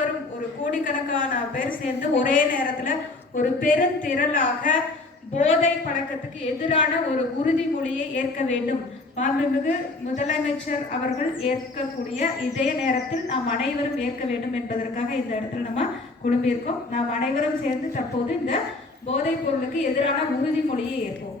அனைவரும் ஒரு கோடிக்கணக்கான பேர் சேர்ந்து ஒரே நேரத்துல ஒரு பெருந்திரளாக போதை பழக்கத்துக்கு எதிரான ஒரு உறுதிமொழியை ஏற்க வேண்டும். மாண்புமிகு முதலமைச்சர் அவர்கள் ஏற்கக்கூடிய இதே நேரத்தில் நாம் அனைவரும் ஏற்க வேண்டும் என்பதற்காக இந்த இடத்துல நம்ம குழும்பியிருக்கோம். நாம் அனைவரும் சேர்ந்து தற்போது இந்த போதைப் பொருளுக்கு எதிரான உறுதிமொழியை ஏற்போம்.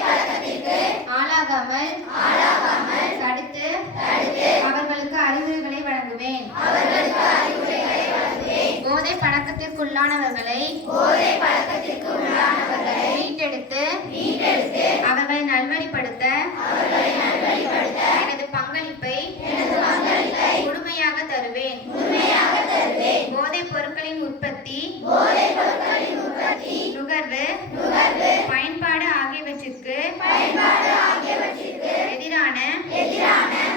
பழக்கத்திற்கு ஆளாகாமல் தடுத்து அவர்களுக்கு அறிவுரைகளை வழங்குவேன். போதை பழக்கத்திற்குள்ளானவர்களை மீட்டெடுத்து அவர்களை நல்வழிப்படுத்த